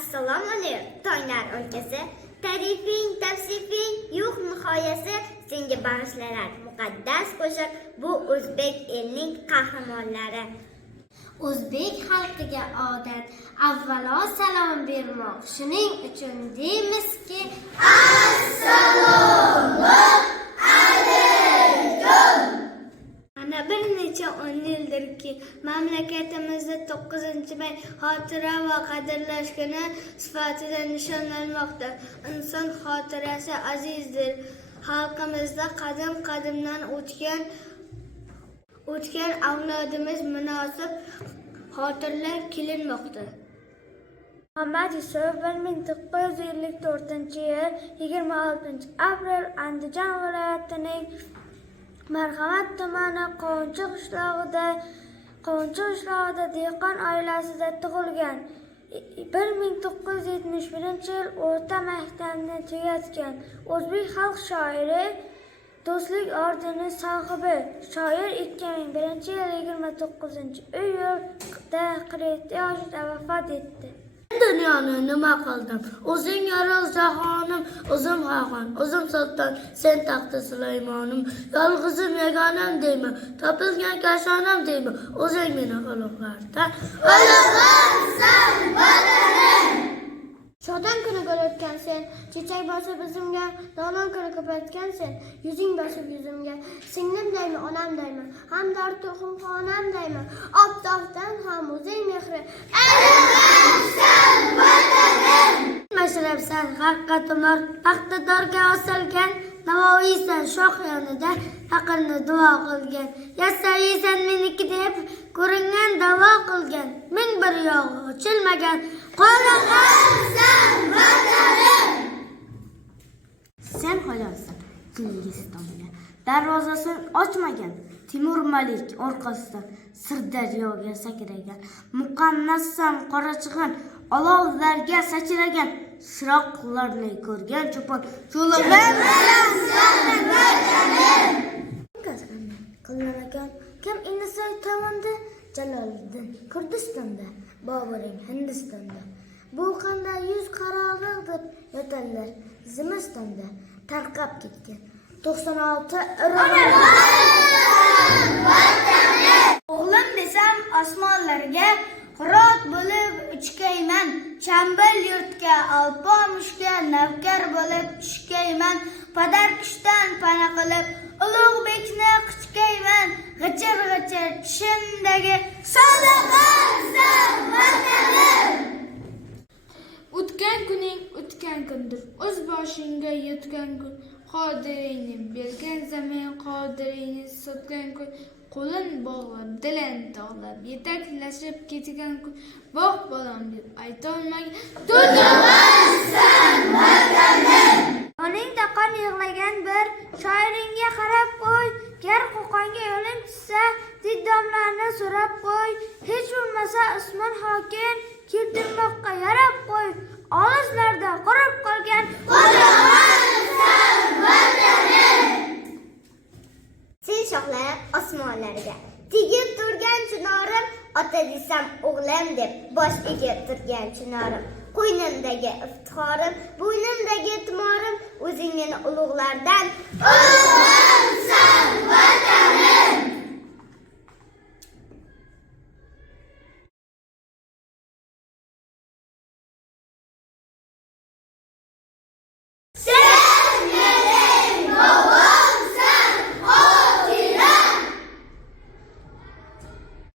Assalomu alaykum, tonglar o'lkasi. Tarifing, tavsifing yo'q nihoyasi senga bag'ishlanar muqaddas qo'shiq. Bu o'zbek elining qahramonlari. O'zbek xalqiga odat avvalo salom bermoq. Shuning uchun deymizki, assalomu alaykum. Ana bir necha 10 yildirki mamlakatimizda 9-may xotira va qadrlash kuni sifatida nishonlanmoqda. Inson xotirasi azizdir. Xalqimizda qadim-qadimdan o'tgan avlodimiz munosib xotirlar kelinmoqda. Muhammad Yusuf 1954-yil 26-aprel Andijon viloyatining Marhamat tumani Qovunchi qishlog'ida dehqon oilasida tug'ilgan. 1971-yil o'rta maktabni tugatgan. O'zbek xalq shoiri, Do'stlik ordeni sohibi. Shoir 2001-yil 29-iyulda 47 yoshida vafot etdi. Dunyoni nima qildim? O'zing yorug' jahonim, o'zim xaqon, o'zim sulton, sen taxti Sulaymonim. Yolg'izim yagonam deyman, topilgan kashonam deyman. O'zing meni ulug'lardan ulug'larsan vatanim. Shodon kuni bo'layotgan sen, chechak bosib bizimga, donon kuni ko'paytgan sen, yuzing bosib yuzimga, singlim deyman, onam deyman, hamdard to'xim xonam deyman, oftobdan ham o'zing mehri, alamsan vatanim. Mashrabsan haqqa tumor, iqtidorga osilgan, Navoiysan shoh yonida faqirni duo qilgan. Yassaviysan meniki deb ko'ringan davo qilgan. Ming bir yog'i ochilmagan qo'lig'imsan vatanim. Sen xo'jamsan Chingizistonga, darvozasini ochmagan Timur Malik orqasidan Sirdaryoga sakragan. Muqannassan qorachigan, olovlarga sachragan, chiroqlarni ko'rgan cho'pon cho'lagan Qilinagan kim Innisoy tomonda, Jaloliddin Kurdistonda, Boburing Hindistonda. Bu qanday yuz qarog'idir yo'tallar zimistonda tarqab ketgan 96 O'g'lim desam osmonlarga Qurot bo'lib uchkayman, chambil yurtga, alpomushga navkar bo'lib tushkayman, padar kushdan pana qilib Ulug'bekni quchkayman, g'ijir-g'ijir tushimdagi sodaqamsan vatanim. O'tgan kuning o'tgan kundir, o'z boshingga yetgan kun, Qodiriyni bergan zamin, Qodiriyni sotgan kun, qo'lin bog'lab, dilin tog'lab, yetaklashib ketgan kun, bog' bolam deb aytolmagan Dudumansan vatanim. Yoningda qon yig'lagan bir shoiringga qarab qo'y, gar qo'qonga yo'ling tushsa, diddomlarni so'rab qo'y, hech bo'lmasa Usmon hokim keltirmoqqa yarab qo'y, olislarda qurib qolgan Qo'lig'imsan vatanim. Sen shoxlari osmonlarga tegib turgan chinorim, ota desam o'g'lim deb bosh egib turgan chinorim. Qo'ynimdagi iftixorim, bo'ynimdagi timorim, o'zing meni ulug'lardan